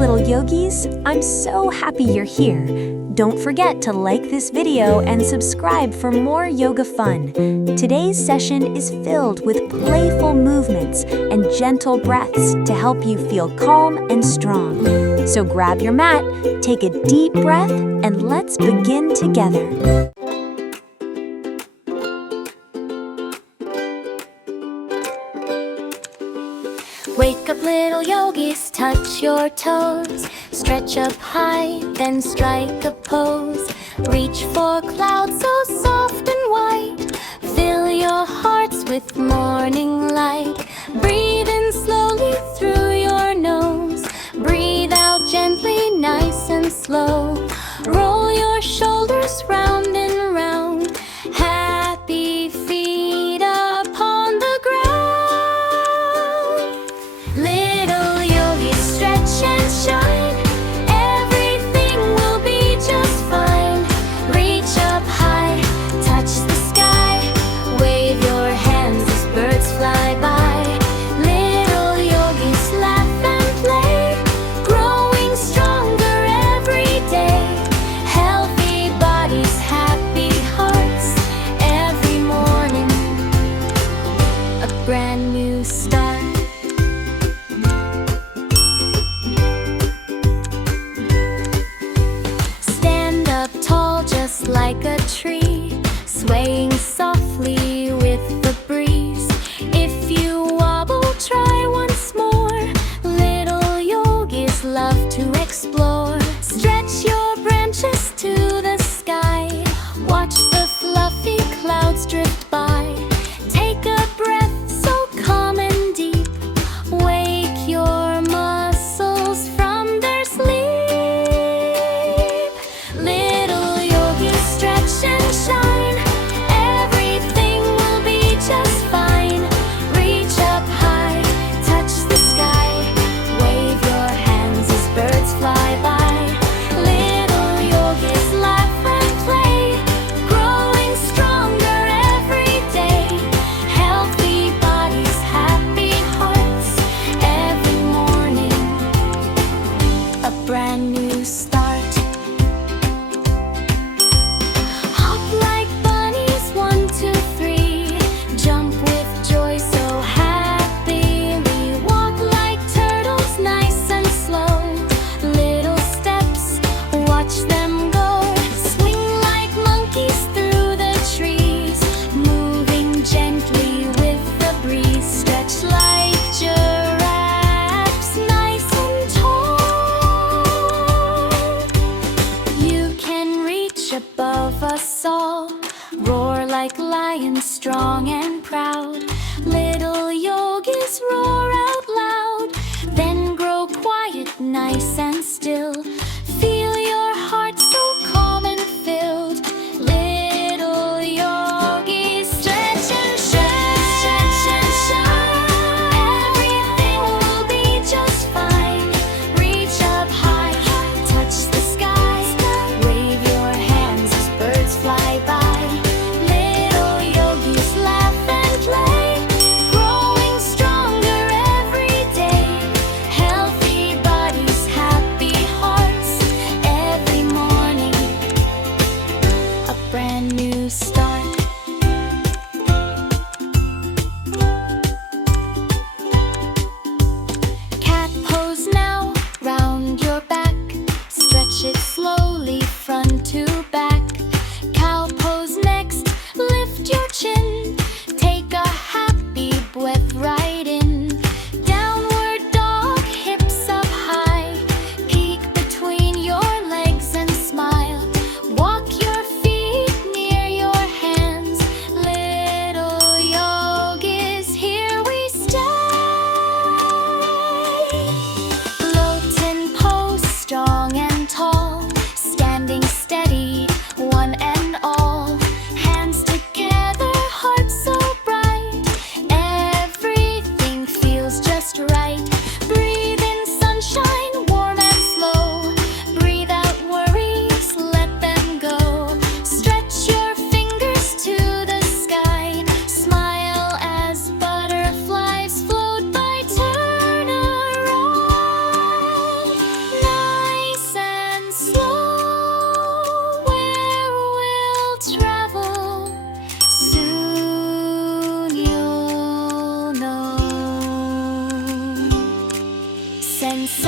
little yogis, I'm so happy you're here. Don't forget to like this video and subscribe for more yoga fun. Today's session is filled with playful movements and gentle breaths to help you feel calm and strong. So grab your mat, take a deep breath, and let's begin together. Wake up, little yogis, touch your toes. Stretch up high, then strike a pose. Reach for clouds so soft and white. Fill your hearts with morning light. Breathe in slowly through your nose. Breathe out gently, nice and slow. Roll your shoulders round and round. Happy feet upon the ground. Little yogis, stretch and shine. Everything will be just fine. Reach up high, touch the sky. Wave your hands as birds fly by. Little yogis, laugh and play. Growing stronger every day. Healthy bodies, happy hearts. Every morning, a brand new start. Stand up tall just like a tree, swaying softly with the breeze. If you wobble, try once more. Little yogis love to explore. Stretch your branches to the sky. Watch the fluffy clouds drift by. Take a breath so calm and deep. Wake your muscles from their sleep. Little yogis, stretch and shine. Everything will be just fine. Reach up high, touch the sky. Wave your hands as birds fly by. Little yogis, laugh and play. Growing stronger every day. Healthy bodies, happy hearts. Every morning, a brand new start. Hop like bunnies, 1, 2, 3. Jump with joy so happily. Walk like turtles, nice and slow. Little steps, watch them go. Swing like monkeys through the trees. Moving gently with the breeze. Stretch like giraffes, nice and tall. You can reach above us all. Roar like lions, strong and proud. Little yogis, roar out loud. Then grow quiet, nice and still. Feel your heart so calm and filled. Little yogis, stretch and shine. Everything will be just fine. Reach up high, touch the sky. Wave your hands as birds fly by. Little yogis, laugh and play. Growing stronger every day. Healthy bodies, happy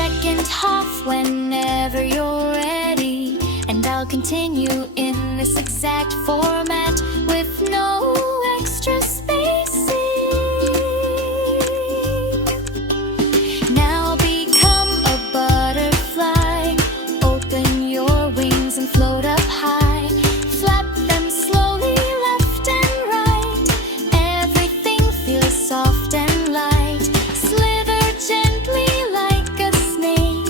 second half whenever you're ready, and I'll continue in this exact format with no extra spacing. Now become a butterfly, open your wings and float up high. Flap them slowly left and right, everything feels soft and light. Slither gently like a snake,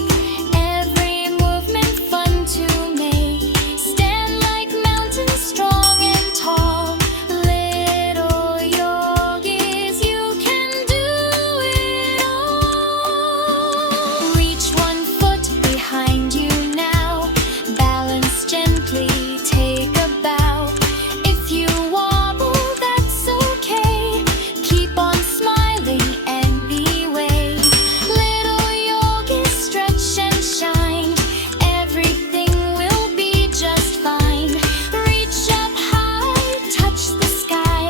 every movement fun to make. Stand like mountains, strong and tall. Little yogis, you can do it all. Reach one foot behind you now, balance gently, take a bow. If you wobble, that's okay. Keep on smiling anyway. Little yogis, stretch and shine. Everything will be just fine. Reach up high, touch the sky.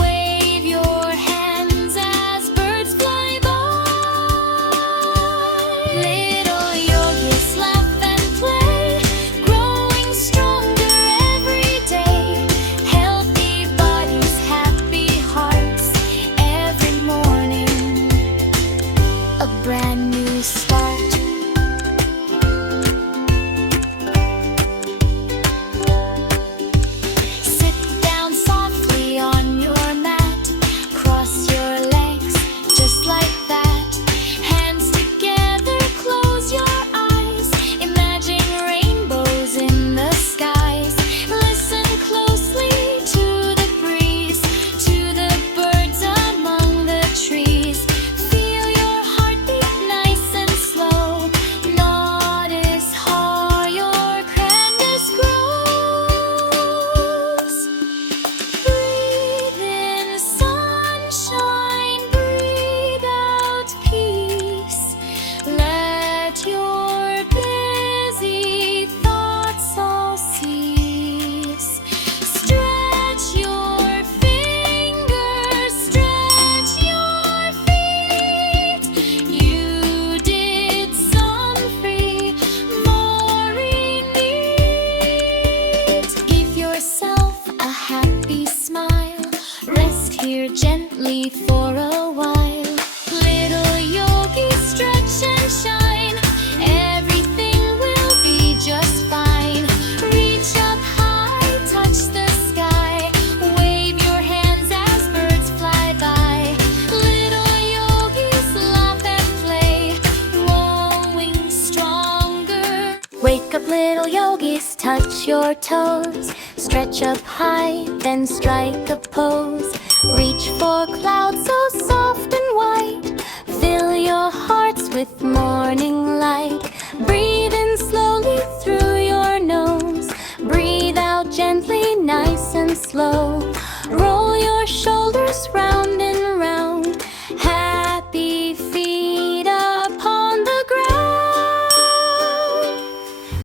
Wave your hands as birds fly by. Little yogis, laugh and play, growing stronger every day. Healthy bodies, happy hearts, every morning a brand new start. Sit down softly on your mat, cross your legs just like that. Hands together, close your eyes, imagine rainbows in the skies. Listen closely to the breeze, to the birds among the trees. Feel your heartbeat nice and slow. Notice how your kindness grows. Breathe in sunshine, breathe out peace. Let your busy thoughts all cease. Stretch your fingers, stretch your feet. You did some free, more neat. Give yourself a happy smile, rest here gently for a while. Little yogi, stretch and shine, everything will be just fine. Reach up high, touch the sky, wave your hands as birds fly by. Little yogis, laugh and play, growing stronger. Wake up, little yogis, touch your toes. Stretch up high, then strike a pose. Reach for clouds so soft and white. Fill your hearts with morning light. Breathe in slowly through your nose. Breathe out gently, nice and slow. Roll